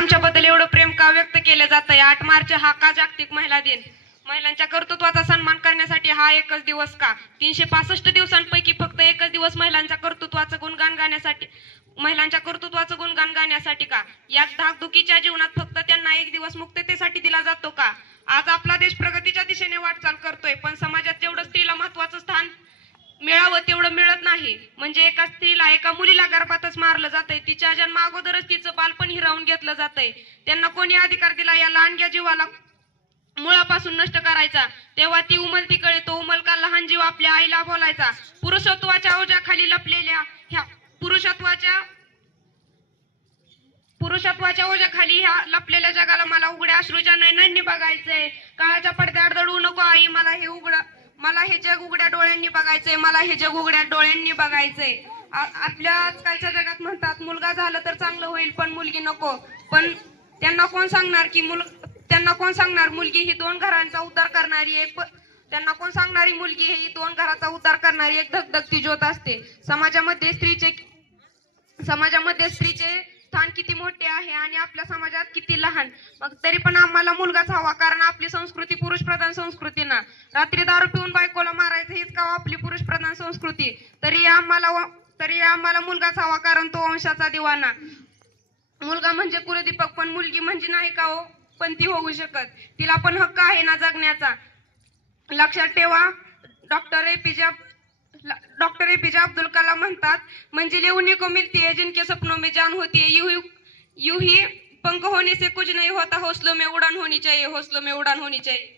आमच्याबद्दल एवढं प्रेम का व्यक्त केलं जातंय? 8 मार्च हा का जागतिक महिला दिन? महिलांच्या कर्तृत्वाचा सन्मान करण्यासाठी हा एकच दिवस का? 365 दिवसांपैकी फक्त एकच दिवस महिलांच्या कर्तृत्वाचं गुणगान गाण्यासाठी का? या धाकधुकीच्या जीवनात फक्त त्यांना एक दिवस मुक्ततेसाठी दिला जातो का? आज आपला देश प्रगतीच्या दिशेने वाटचाल करतोय, पण समाजात जेवढं स्त्रीला महत्वाचं स्थान मिळावं तेवढं मिळत नाही. म्हणजे एका स्त्रीला, एका मुलीला गर्भातच मारलं जातंय, तिच्या जन्मा अगोदरच तिचं बालपण हिरावून घेतलं जातंय. त्यांना कोणी अधिकार दिला या लहानग्या जीवाला मुळापासून नष्ट करायचा? तेव्हा ती उमलती कळे तो उमलका लहान जीव आपल्या आईला बोलायचा. पुरुषत्वाच्या ओझ्याखाली लपलेल्या ह्या पुरुषत्वाच्या ओझ्याखाली ह्या लपलेल्या जगाला मला उघड्या अश्रूच्या नयनांनी बघायचंय. काळाच्या पडद्याआड दडवू नको आई, मला हे जग उघड्या डोळ्यांनी बघायचंय, मला हे जग उघड्या डोळ्यांनी बघायचंय. आपल्या आजकालच्या जगात म्हणतात मुलगा झालं तर चांगलं होईल पण मुलगी नको. पण त्यांना कोण सांगणार मुलगी ही दोन घरांचा उद्धार करणारी एक धगधगती ज्योत असते. समाजामध्ये स्त्रीचे स्थान किती मोठे आहे आणि आपल्या समाजात किती लहान. मग तरी पण आम्हाला मुलगाच हवा, कारण आपली संस्कृती पुरुष प्रधान संस्कृती ना. रात्री दारू पिऊन बायकोला मारायचं हीच का आपली पुरुष प्रधान संस्कृती? तरी आम्हाला मुलगाच हवा, कारण तो वंशाचा दिवाना. मुलगा म्हणजे कुलदीपक, पण मुलगी म्हणजे नाही का हो पण ती होऊ शकत. तिला पण हक्क आहे ना जगण्याचा. लक्षात ठेवा, डॉक्टर एपीजे अब्दुल कलाम म्हणतात, मंजिलें उन्हीं को मिलती है जिनके सपनों में जान होती है. यूं ही पंख होने से कुछ नहीं होता, हौसलों में उड़ान होनी चाहिए.